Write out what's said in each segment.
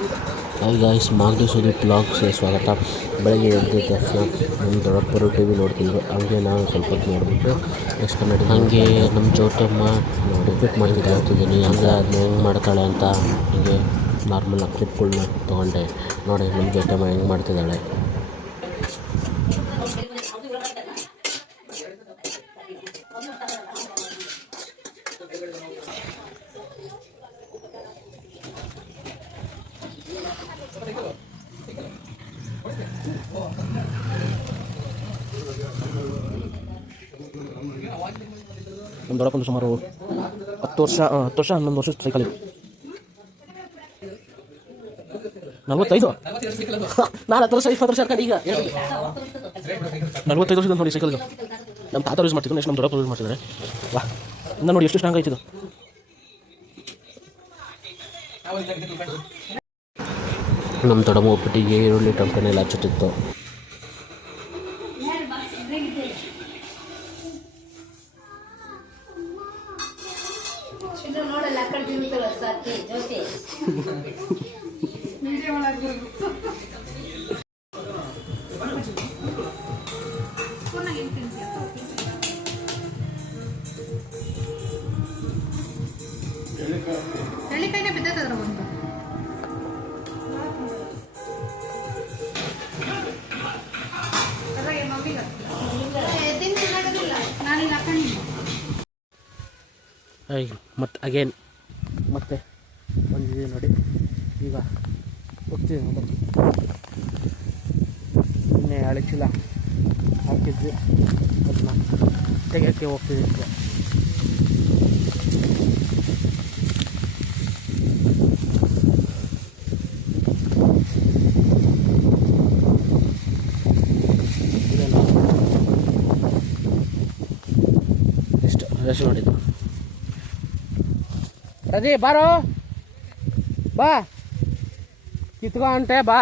Hi guys, Magadi Sudeep ಬ್ಲಾಗ್ಸ್ಗೆ ಸ್ವಾಗತ. ಬೆಳಗ್ಗೆ ಎದ್ದ ತಕ್ಷಣ ನಮ್ಮ ದೊಡ್ಡಪ್ಪರು ಟಿ ವಿ ನೋಡ್ತಿದ್ರು. ಹಾಗೆ ನಾನು ಸ್ವಲ್ಪ ಹೊತ್ತು ನೋಡಿಬಿಟ್ಟು ನೆಕ್ಸ್ಟ್ ಕನ್ನಡ ಹಾಗೆ ನಮ್ಮ ಜ್ಯೋತಮ್ಮ ರಿಪೀಟ್ ಮಾಡ್ತಿದ್ದೆ ಹೋಗ್ತಿದ್ದೀನಿ. ಹಂಗೆ ಅದನ್ನ ಹೆಂಗೆ ಮಾಡ್ತಾಳೆ ಅಂತ ಹೀಗೆ ನಾರ್ಮಲ್ ಕ್ಲಿಪ್ಗಳನ್ನ ತೊಗೊಂಡೆ. ನೋಡಿ ನಮ್ಮ ಜ್ಯೋತಮ್ಮ ಹೆಂಗೆ ಮಾಡ್ತಿದ್ದಾಳೆ. ನಮ್ಮ ದೊಡ್ಡಪ್ಪಂದು ಸುಮಾರು 10 ವರ್ಷ 11 ವರ್ಷ ಸೈಕಲ್ ಇದೆ. 45 ನಾನು 10 ವರ್ಷ 20 ವರ್ಷ ಕಡೆ ಈಗ 45 ವರ್ಷದ ನೋಡಿ ಸೈಕಲ್. ನಮ್ಮ ತಾತ ಯೂಸ್ ಮಾಡ್ತಿದ್ದು, ನೆಕ್ಸ್ಟ್ ನಮ್ಮ ದೊಡ್ಡಪ್ಪ ಯೂಸ್ ಮಾಡ್ತಿದ್ದಾರೆ. ವಾ, ಇನ್ನು ನೋಡಿ ಎಷ್ಟು ಸ್ಟ್ರಾಂಗ್ ಆಯ್ತಿದ್ದು. ನಮ್ಮ ದೊಡ್ಡಮ್ಮ ಒಬ್ಬಟ್ಟಿಗೆ ಈರುಳ್ಳಿ ಟೊಮೆಟೊನೆಲ್ಲ ಹಚ್ಚುತ್ತಿತ್ತು. ಮತ್ತು ಅಗೇನ್ ಮತ್ತೆ ಬಂದಿದ್ದೀವಿ ನೋಡಿ. ಈಗ ಹೋಗ್ತೀವಿ ನೋಡಿ. ನಿನ್ನೆ ಹಳೆ ಚೀಲ ಹಾಕಿದ್ವಿ, ಅದನ್ನ ತೆಗೆಯೋಕ್ಕೆ ಹೋಗ್ತೀವಿ. ಎಷ್ಟು ರಶ್ ನೋಡಿದ್ದು. ರಜಿ ಬಾರೋ, ಬಾ ಕಿತ್ಕೋ ಅಂತೆ, ಬಾ.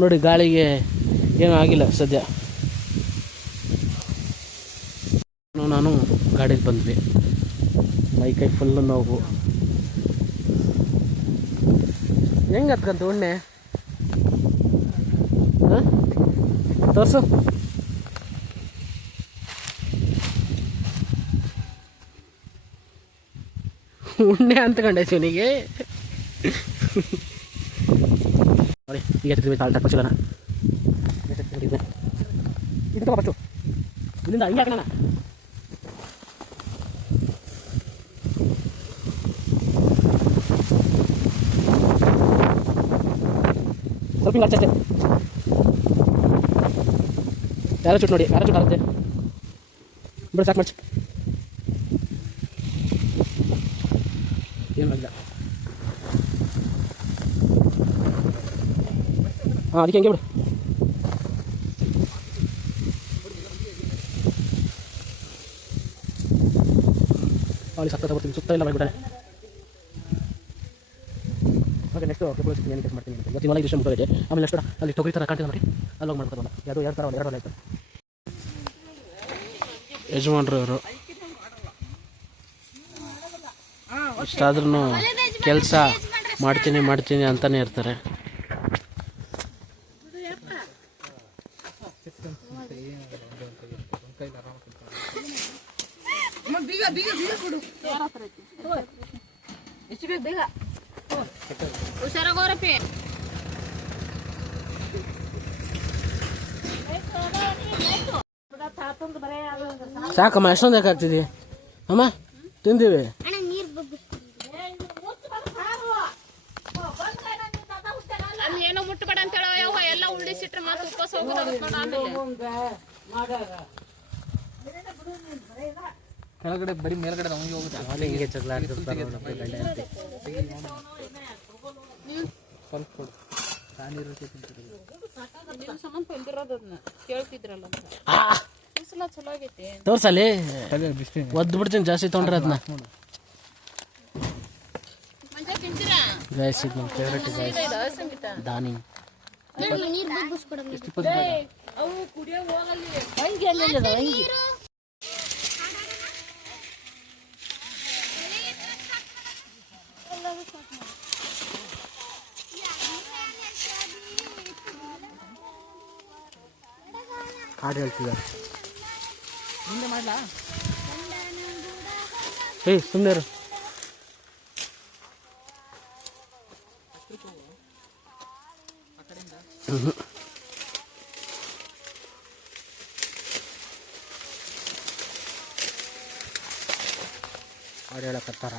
ನೋಡಿ ಗಾಳಿಗೆ ಏನೂ ಆಗಿಲ್ಲ ಸದ್ಯ. ನಾನು ಗಾಡಿಗೆ ಬಂದ್ವಿ. ಮೈಕೈ ಫುಲ್ಲು ನೋವು. ಹೆಂಗೆ ಹತ್ಕಂತ ಉಣ್ಣೆ ತೋರಿಸು. ಉಣ್ಣೆ ಅಂತಕೊಂಡೆ ಶಿವನಿಗೆ. ನೋಡಿ ಈಗ ತಾಳು ತಪ್ಪಿಸಿಲ್ಲ. ಇದು ತಗೋಬಚ್ಚು, ಇಲ್ಲಿಂದ ಹಿಂಗೆ ಹಾಕೋಣ. ಸ್ವಲ್ಪ ಹಿಂಗೆ ಹಚ್ಚಷ್ಟೇ. ಪ್ಯಾರಾಚೂಟ್ ನೋಡಿ, ಪ್ಯಾರಾಚೂಟ್ ಆಗುತ್ತೆ ಬಿಡು, ಸಾಕು ಮಚ್ಚು. ಏನು ಮಾಡಿಲ್ಲ. ಹಾಂ, ಅದಕ್ಕೆ ಹಂಗೆ ಬಿಡು. ಅವಳಿ ಸತ್ತ ಬರ್ತೀನಿ, ಸುತ್ತ ಎಲ್ಲ ಮಾಡಿಬಿಟ್ಟಾನೆ. ಓಕೆ, ನೆಕ್ಸ್ಟ್ ಒಬ್ಬರು ಸಿಗ್ತೀನಿ, ಏನು ಕೆಲಸ ಮಾಡ್ತೀನಿ. ಇವತ್ತು ಇವಾಗ ದೃಶ್ಯ ಮುಗಿದೈತೆ. ಆಮೇಲೆ ನೆಕ್ಸ್ಟ್ ಅಲ್ಲಿ ತೊಗರಿ ಥರ ಕಾಣ್ತೀವಿ ನೋಡಿ, ಅಲ್ಲಿ ಹೋಗಿ ಮಾಡ್ಕೊತಲ್ಲ. ಅದು 2 ಥರ 2 ಹೊಲ ಆಯಿತು. ಯಜಮಾನ್ರು ಅವರು ಇಷ್ಟಾದ್ರೂ ಕೆಲಸ ಮಾಡ್ತೀನಿ ಅಂತಾನೆ ಇರ್ತಾರೆ. ಸಾಕಮ್ಮ, ಎಷ್ಟೊಂದು ಯಾಕಾಗ್ತಿದೆ ಅಮ್ಮ? ತಿಂದೀವಿ. ಏನೋ ಮುಟ್ಟಬೇಡ ಅಂತ ಹೇಳೋ ಎಲ್ಲ ಉಳಿಸಿಟ್ರೆ ಮತ್ತೆ ಉಪವಾಸ ಕೆಳಗಡೆ ಬರೀ ಮೇಲ್ಗಡೆ ನಮಗೆ ಹೋಗುತ್ತೆ. ಅವನೇ ಹಿಂಗೆ ಜಗಳ ಆಡ್ತಿರ್ತಾರೆ ಗಂಡ ಅಂತೆ. ತೋರ್ಸಲ್ಲಿ ಒದ್ದು ಬಿಡ್ತೀನಿ ಜಾಸ್ತಿ ತೊಗೊಂಡ್ರೆ ಅದನ್ನ. ಗೈಸ್, ಇದು ನಮ್ಮ ಫೇವ್ರೇಟ್ ಗೈಸ್, ದಾನಿ. ಹಾಡು ಹೇಳ್ತಿದ್ದಾರೆ. ಮುಂದೆ ಮಾಡಲಾ? ಏಯ್ ಸುಮ್ಮನೆ ಇರು. ಹಾಡು ಹೇಳಕತ್ತಾರ.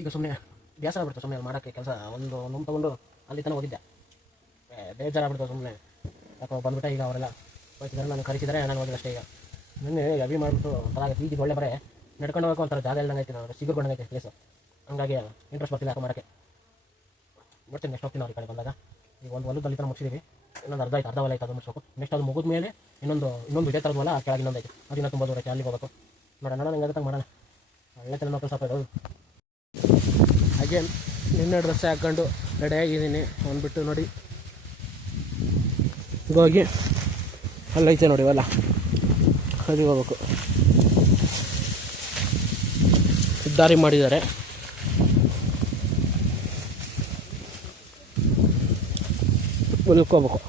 ಈಗ ಸುಮ್ಮನೆ ಬೇಸರ ಆಗ್ಬಿಡ್ತು ಸುಮ್ಮನೆ ಮಾಡೋಕ್ಕೆ ಕೆಲಸ. ಒಂದು ನಮ್ ತೊಗೊಂಡು ಅಲ್ಲಿ ತನಕ ಹೋಗಿದ್ದೆ, ಬೇಜಾರಾಗ್ಬಿಡ್ತು ಸುಮ್ಮನೆ. ಯಾಕೋ ಬಂದ್ಬಿಟ್ಟೆ. ಈಗ ಅವರೆಲ್ಲ ಹೋಗ್ತಿದ್ದಾರೆ, ನಾನು ಕರಿತಿದ್ದಾರೆ, ನಾನು ಹೋಗಿಲ್ಲ ಅಷ್ಟೇ. ಈಗ ನಿನ್ನೆ ಅಭಿ ಮಾಡಿಬಿಟ್ಟು ಒಂಥರ ಈಗ ಒಳ್ಳೆ ಬರೇ ನಡ್ಕೊಂಡು ಹೋಗೋಕೆ ಒಂಥರ ಜಾಗ ಇಲ್ದಂಗೆ ಐತಿ. ನಾವು ಸಿಗುರ್ಕೊಂಡಂಗೆ ಐತೆ ಪ್ಲೇಸು. ಹಂಗಾಗಿ ಇಂಟ್ರೆಸ್ಟ್ ಬರ್ತಿಲ್ಲ ಯಾಕೆ ಮಾಡೋಕ್ಕೆ. ಬರ್ತೀನಿ ನೆಕ್ಸ್ಟ್ ಹೋಗ್ತೀನಿ ಅವ್ರ ಕಡೆ ಬಂದಾಗ. ಈಗ ಒಂದು ಹೊಲದಲ್ಲಿ ತನಕ ಮುಗಿಸಿದ್ದೀವಿ, ಇನ್ನೊಂದು ಅರ್ಧ ಹೊಲ ಐತೆ, ಅದು ಮುಗಿಸ್ಬೇಕು. ನೆಕ್ಸ್ಟ್ ಅದು ಮುಗಿದ ಮೇಲೆ ಇನ್ನೊಂದು ಇದೇ ಥರದ ಹೊಲ ಕೆಳಗೆ ಇನ್ನೊಂದು ಐತೆ, ಅದನ್ನ ತುಂಬ ದೂರ ಐತೆ, ಅಲ್ಲಿಗೆ ಹೋಗಬೇಕು. ನೋಡೋಣ, ನಾನು ಹಿಂಗೆ ಮಾಡೋಣ. ಒಳ್ಳೆ ತಲೆ ನೋಡ್ಕೊಂಡು ಸಾಕು. ಹಾಗೆ ನಿನ್ನೆ ಡ್ರೆಸ್ ಹಾಕ್ಕೊಂಡು ರೆಡಿಯಾಗಿದ್ದೀನಿ ಅಂದ್ಬಿಟ್ಟು ನೋಡಿ. ಹೋಗಿ ಅಲ್ಲೈತೆ ನೋಡಿ ಹೊಲ, ಅಲ್ಲಿಗೆ ಹೋಗ್ಬೇಕು. ದಾರಿ ಮಾಡಿದ್ದಾರೆ. ಹೊಲಕ್ಕೆ ಹೋಗ್ಬೇಕು.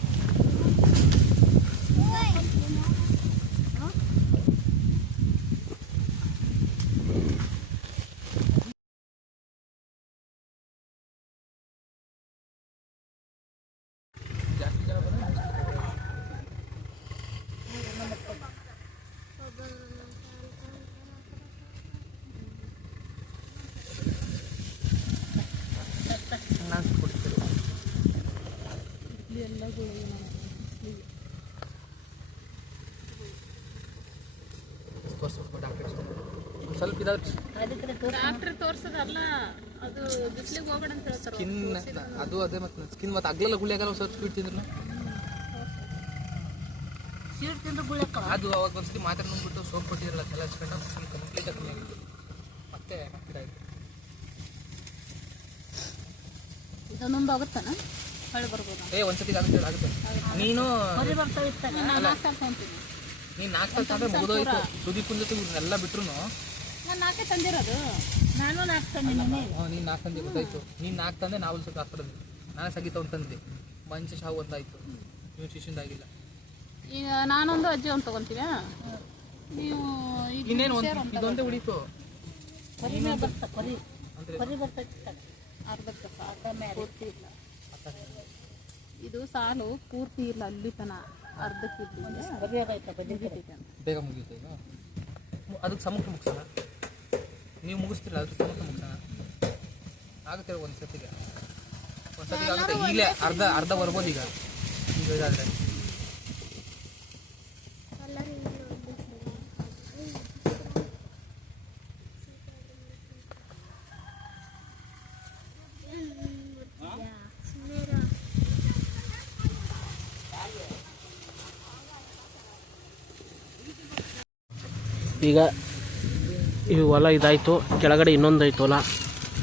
ಸ್ವಲ್ಪ ಇದಾದ ಡಾಕ್ಟರ್ ತೋರ್ಸೋದಲ್ಲ, ಅದು ಬಿಸಿಲಿಗೆ ಹೋಗೋಣ ಅಂತ ಹೇಳ್ತಾರೆ. ಸ್ಕಿನ್ ಅದು ಅದೇ ಮತ್ತೆ ಸ್ಕಿನ್ ಮತ್ತೆ ಅಗ್ಲೆಲ್ಲ ಗುಳಿ ಆಗಲ್ಲ. ಸ್ವಲ್ಪ ಸ್ವೀಟ್ ತಿಂದ್ರೆ ಅದು ಅವಾಗ ಒಂದ್ಸತಿ ಮಾತ್ರೆ ನುಂಗ್ಬಿಟ್ಟು ಸೋಪ್ ಕೊಟ್ಟಿದ್ರಲ್ಲ ತಲೆ ಹಚ್ಕೊಂಡು ಸ್ವಲ್ಪ ಕಂಪ್ಲೀಟಾಗಿ ಕಮ್ಮಿ ಆಗಿತ್ತು. ಮತ್ತೆ ಇದಾಯಿತು. ಇದೊಂದೊಂದು ಆಗುತ್ತಾನ ಹೊಳೆ ಬರ್ಬೋದು. ಒಂದ್ಸತಿ ಆಗುತ್ತೆ. ನೀನು 4 ಸಾಲ ಮುಗಿದೋಯ್ತು. ಸುದೀಪನ ಜೊತೆ ಎಲ್ಲ ಬಿಟ್ರು ನಾನು 4 ತಂದಿರೋದು. ನಾನು 4 ತಂದಿದ್ದೀನಿ. ನೀನು 4 ತಂದೆ ಗೊತ್ತಾಯ್ತು. ನೀನು 4 ತಂದೆ, ನಾವು ಸ್ವಲ್ಪ ಹಾಕ್ಬಿಡೋದು. ನಾನು ಸಂಗೀತ ಒಂದು ತಂದೆ, ಮಂಚ ಶಾವು ಒಂದಾಯ್ತು. ನೀವು ಶಿಶುಂದಾಗಿಲ್ಲ. ಈಗ ನಾನೊಂದು ಅಜ್ಜಿ ಒಂದು ತೊಗೊತೀವ. ನೀವು ಇನ್ನೇನು ಇದೊಂದೇ ಉಳಿತು. ಪೂರ್ತಿ ಇಲ್ಲ. ಇದು ಸಾಲು ಪೂರ್ತಿ ಇಲ್ಲ, ಅಲ್ಲಿ ತನ ಅರ್ಧಕ್ಕೆ ಬೇಗ ಮುಗಿಯುತ್ತೆ. ಈಗ ಅದಕ್ಕೆ ಸಮುದ್ರ ಮುಗಿಸೋಣ. ನೀವು ಮುಗಿಸ್ತಿಲ್ಲ, ಅದಕ್ಕೆ ಸಮುದ್ರ ಮುಗಿಸೋಣ. ಆಗುತ್ತೆ ಒಂದ್ಸತಿಗೆ ಆಗುತ್ತೆ. ಈಗಲೇ ಅರ್ಧ ಬರ್ಬೋದು. ಈಗ ಇದಾದರೆ ಈಗ ಈ ಹೊಲ ಇದಾಯಿತು. ಕೆಳಗಡೆ ಇನ್ನೊಂದು ಐತೆ ಹೊಲ.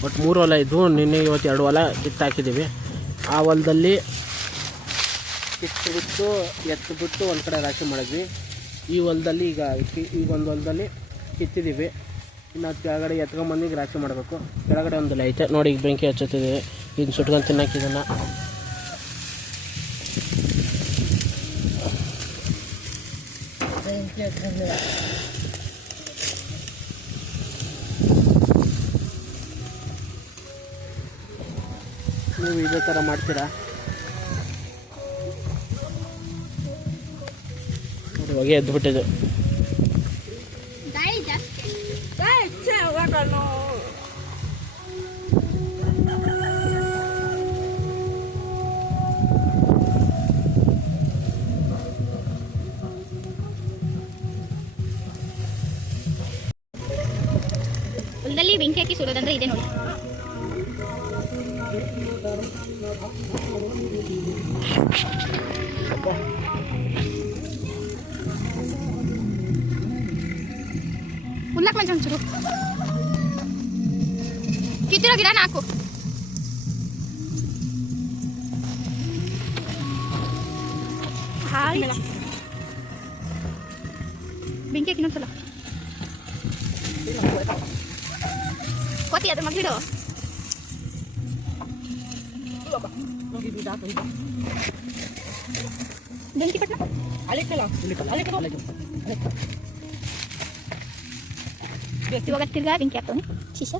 ಒಟ್ಟು 3 ಹೊಲ ಇದ್ವು. ನಿನ್ನೆ ಇವತ್ತು 2 ಹೊಲ ಕಿತ್ತಾಕಿದ್ದೀವಿ. ಆ ಹೊಲದಲ್ಲಿ ಕಿತ್ತುಬಿಟ್ಟು ಎತ್ತುಬಿಟ್ಟು ಒಂದು ಕಡೆ ರಾಶಿ ಮಾಡಿದ್ವಿ. ಈ ಹೊಲದಲ್ಲಿ ಈಗ ಒಂದು ಹೊಲದಲ್ಲಿ ಕಿತ್ತಿದ್ದೀವಿ. ಇನ್ನು ಕೆಳಗಡೆ ಎತ್ಕೊಂಬಂದಿಗೆ ರಾಶಿ ಮಾಡಬೇಕು. ಕೆಳಗಡೆ ಒಂದು ಹೊಲ ಐತೆ ನೋಡಿ. ಈಗ ಬೆಂಕಿ ಹಚ್ಚುತ್ತಿದ್ದೀವಿ. ಇನ್ನು ಸುಟ್ಕೊಂಡು ತಿನ್ನಕ್ಕೆ ಇದನ್ನು. ನೀವು ಇದೇ ಥರ ಮಾಡ್ತೀರಾ? ಹೊಗೆ ಎದ್ದುಬಿಟ್ಟಿದ್ದು. ಹೊಲದಲ್ಲಿ ಬೆಂಕಿ ಹಾಕಿ ಸುಡೋದಂದ್ರೆ ಇದೆ ನೋಡಿ. ಉಲ್ಲಾಕ್ ಮಂಚ ಒಂಚೂರು ಕಿತ್ತಿರೋ ಗಿಡ ನಾಕು. ಹಾಯ್ ಬೆಂಕಿ ಹಾಕಿ ಇನ್ನೊಂದ್ಸಲ ಕೋತಿ ಅದ್ರ ಮಗಿಡು. ಬೆಂಕಿ ಪಟ್ನ ಇವಾಗ ತಿರ್ಗಾ ಬೆಂಕಿ ಹಾಕ್ತಾನೆ ಶಿಷ್ಯ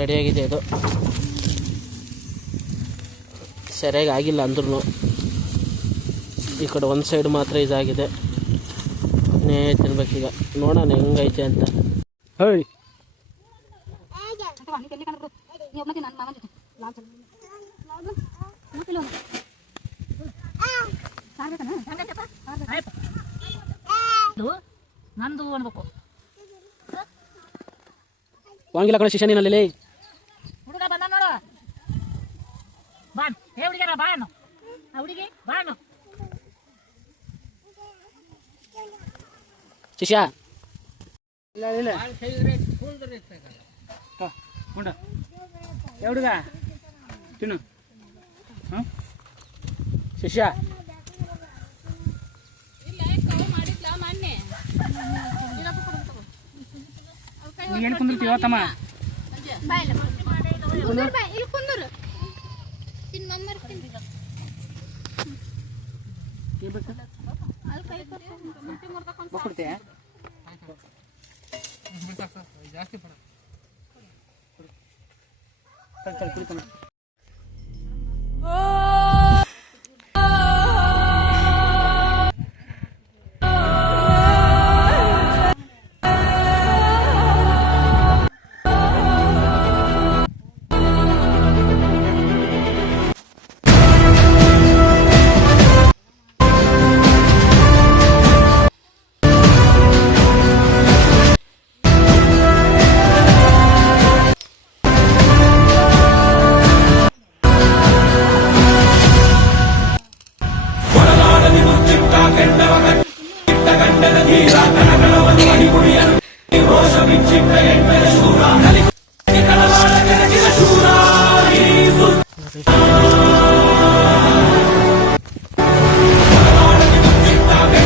ರೆಡಿಯಾಗಿದೆ. ಇದು ಸರಿಯಾಗಿ ಆಗಿಲ್ಲ ಅಂದ್ರೂ ಈ ಕಡೆ ಒಂದು ಸೈಡ್ ಮಾತ್ರ ಇದಾಗಿದೆ. ತಿನ್ಬೇಕೀಗ, ನೋಡೋಣ ಹೆಂಗೈತೆ ಅಂತ. ಹೇಳಿ ನಂದು ಅನ್ಬೇಕು ವಾಂಗಿಲ್ಲ ಕಣ ಶಿಷ್ಯ ನೀನಲ್ಲಿ. ಹುಡುಗ ಬಂದ ನೋಡು, ಬಾಣ್ ಹೇ ಹುಡುಗಿಯರ ಬಾಣ್, ಆ ಹುಡುಗಿ ಬಾಣ್ ಶಿಷ್ಯ ಹುಡುಗ ತಿನ್ನು. ಶಿಷ್ಯ ಏನು ಕುಂದಿರ್ತೀವ ತಮ್ಮ? ಜಾಸ್ತಿ ಪಡ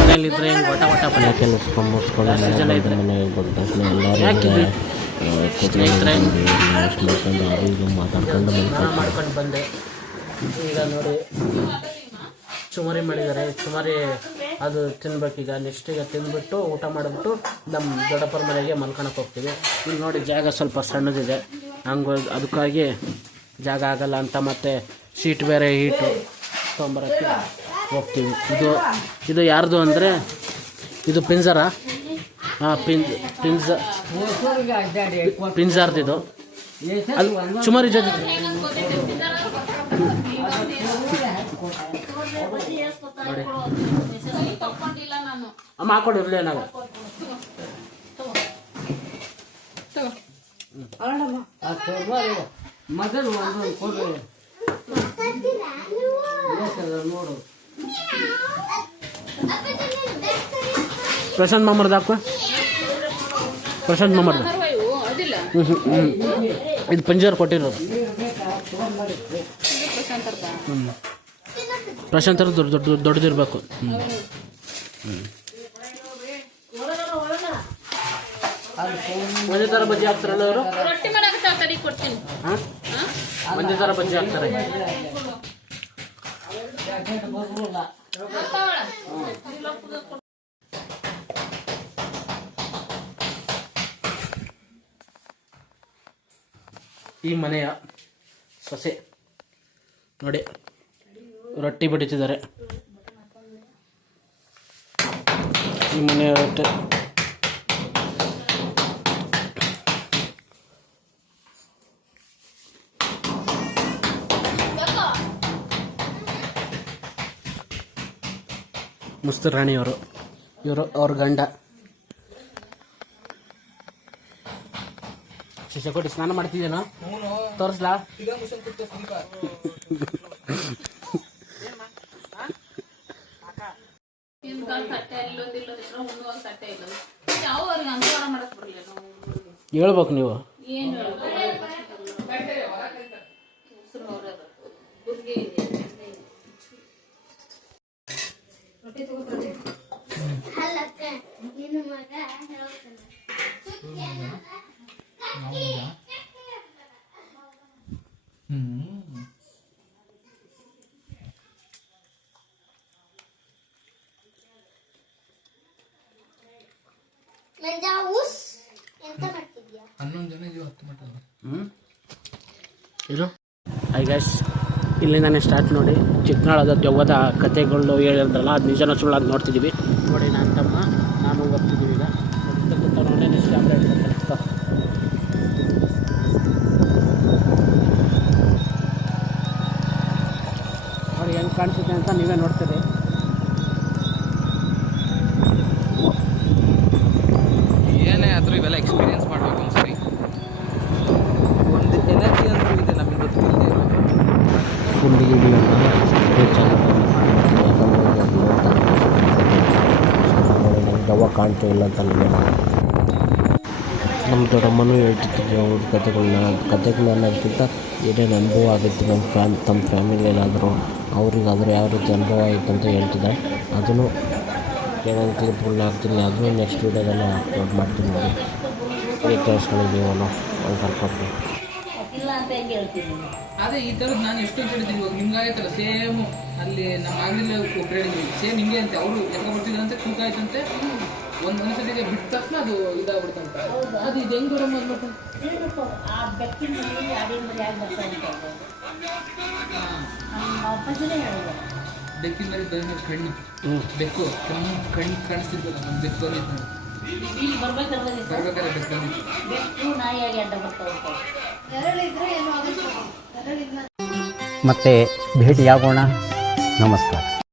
ಮನೇಲಿದ್ರೆ ಹಿಂಗೆ ಒಟ ಒಟ ಪಲ್ಯಕ್ಕೆ ಮುಗಿಸ್ಕೊಂಡು ಜನ ಇದ್ರೆ ಮನೆಗೆ ಬಂದ ತಕ್ಷಣ ಎಲ್ಲರೂ ಸ್ನೇಹಿತರೆ ಮಾಡ್ಕೊಂಡು ಅದು ಇದು ಮಾತಾಡ್ಕೊಂಡು ಮಾಡ್ಕೊಂಡು ಬಂದೆ. ಈಗ ನೋಡಿ ಚುಮರಿ ಮಾಡಿದ್ದಾರೆ. ಚುಮರಿ ಅದು ತಿನ್ಬೇಕೀಗ. ನೆಕ್ಸ್ಟ್ ಈಗ ತಿಂದ್ಬಿಟ್ಟು ಊಟ ಮಾಡಿಬಿಟ್ಟು ನಮ್ಮ ದೊಡ್ಡಪ್ಪರ ಮನೆಗೆ ಮಲ್ಕೊಳಕ್ಕೆ ಹೋಗ್ತೀವಿ. ಇಲ್ಲಿ ನೋಡಿ ಜಾಗ ಸ್ವಲ್ಪ ಸಣ್ಣದಿದೆ, ಹಂಗೆ ಅದಕ್ಕಾಗಿ ಜಾಗ ಆಗಲ್ಲ ಅಂತ ಮತ್ತೆ ಸೀಟ್ ಬೇರೆ ಹೀಟು ತೊಗೊಂಬರೋಕ್ಕೆ ಹೋಗ್ತೀವಿ. ಇದು ಯಾರ್ದು ಅಂದರೆ ಇದು ಪಿಂಜರ. ಹಾಂ ಪಿಂಜಾರ್ದಿದು. ಅದು ಚುಮರಿ ಜೊತೆ ನೋಡಿ ಅಮ್ಮ ಹಾಕೊಂಡಿರ್ಲಿ ನಾವು. ಮೊದಲು ನೋಡು ಪ್ರಶಾಂತ್ ಮಾಮರ್ದು ಹಾಕೋ. ಪ್ರಶಾಂತ್ ಮಾಮರ್ದು ಇದು ಪಂಜಾರ್ ಕೊಟ್ಟಿರೋದು. ಪ್ರಶಾಂತರ ದೊಡ್ಡದಿರ್ಬೇಕು. ಒಂದೇ ಥರ ಬಜ್ಜಿ ಹಾಕ್ತಾರಲ್ಲ ಅವರು. ಒಂದೇ ಥರ ಬಜ್ಜಿ ಹಾಕ್ತಾರೆ. ಈ ಮನೆಯ ಸೊಸೆ ನೋಡಿ ರೊಟ್ಟಿ ಬಡಿತಿದ್ದಾರೆ. ಈ ಮನೆಯ ರೊಟ್ಟಿ ಮುಸ್ತು ರಾಣಿಯವರು, ಇವರು ಅವ್ರ ಗಂಡ. ಶಿಶಕೋಟಿ ಸ್ನಾನ ಮಾಡ್ತಿದ್ದೇನೋ ತೋರಿಸ್ಲಾ? ಹೇಳ್ಬೇಕು ನೀವು. ಇದು ಹಾಯ್ ಗೈಸ್, ಇಲ್ಲಿಂದಾನೆ ಸ್ಟಾರ್ಟ್ ನೋಡಿ. ಚಿಕ್ಕನಾಳದ ದೆವ್ವದ ಕಥೆಗಳು ಹೇಳಿದ್ರಲ್ಲ, ಅದು ನಿಜನ ಸುಳ್ಳಾಗಿ ನೋಡ್ತಿದ್ದೀವಿ ನೋಡಿ. ನನ್ನ ತಮ್ಮ ನಾನು ಹೋಗ್ತಿದ್ದೀವಿ ಈಗ. ನೋಡಿ ಹೆಂಗೆ ಕಾಣಿಸುತ್ತೆ ಅಂತ ನೀವೇ ನೋಡ್ತೀರಿ. ಏನೇ ಆದರೂ ಇವೆಲ್ಲ ಎಕ್ಸ್ಪೀರಿಯನ್ಸ್ ಮಾಡಬೇಕು ಒಂದ್ಸರಿ. ಒಂದು ಎನರ್ಜಿ ಅಂತೂ ಇದೆ ನಮಗೆ ಗೊತ್ತಿಲ್ಲದೆ ಫುಲ್ ದೆವ್ವ ಕಾಣ್ತಾ ಇಲ್ಲ ಅಂತ ನಮ್ಮ ದೊಡ್ಡಮ್ಮನೂ ಹೇಳ್ತಿರ್ತೀವಿ ಅವ್ರ ಕತೆಗಳನ್ನೋದಕ್ಕಿಂತ ಏನೇನು ಅನುಭವ ಆಗುತ್ತೆ ತಮ್ಮ ಫ್ಯಾಮಿಲಿಯಲ್ಲಾದರೂ ಅವ್ರಿಗಾದರೂ ಯಾವ ರೀತಿ ಅನುಭವ ಆಯಿತು ಅಂತ ಹೇಳ್ತಿದ್ದಾರೆ. ಅದನ್ನು ಏನೇನು ಕ್ಲಿಪ್ಗಳನ್ನ ಹಾಕ್ತೀನಿ, ಅದನ್ನು ನೆಕ್ಸ್ಟ್ ವೀಡಿಯೋದೆಲ್ಲ ಅಪ್ಲೋಡ್ ಮಾಡ್ತೀನಿ ನೋಡಿ. ಹೇಗೆ ಕೇಳಿಸ್ಕೊಂಡಿದ್ದೀವಿ ಅನ್ನೋ ಒಂದು ಸ್ವಲ್ಪ ಅದೇ ಈ ಥರದ್ದು ನಾನು ಎಷ್ಟೊಂದು ಹೇಳಿದ್ದೀನಿ. ಇವಾಗ ನಿಮ್ಗಾಗೈತಲ್ಲ ಸೇಮ್ ಅಲ್ಲಿ ನಮ್ಮ ಆಗಲಿಲ್ಲ ಒಬ್ಬರು ಹೇಳಿದ್ವಿ ಸೇಮ್ ನಿಮಗೆ ಅಂತ. ಅವರು ಎತ್ಕೊಬಿಡ್ತಿದ್ರಂತೆ, ತೂಕ ಆಯ್ತಂತೆ. ಒಂದು ಮನುಷ್ಯನಿಗೆ ಬಿಟ್ಟ ತಕ್ಷಣ ಅದು ಇದಾಗ್ಬಿಡ್ತಂತೆ. ಅದು ಇದು ಹೆಂಗೆ ಬರೋ ಮೊದಲು ಬೆಕ್ಕಿನ ಮೇಲೆ ಬರೋ ಕಣ್ಣು ಬೆಕ್ಕು ಕಣ್ಣು ಕಾಣಿಸ್ತಿದ್ದಲ್ಲ ನಮ್ಮ ಬೆಕ್ಕಲ್ಲಿ ಬರ್ಬೇಕಾದ್ರೆ ಬೆಕ್ಕಲ್ಲಿ ಮತ್ತೆ ಭೇಟಿಯಾಗೋಣ. ನಮಸ್ಕಾರ.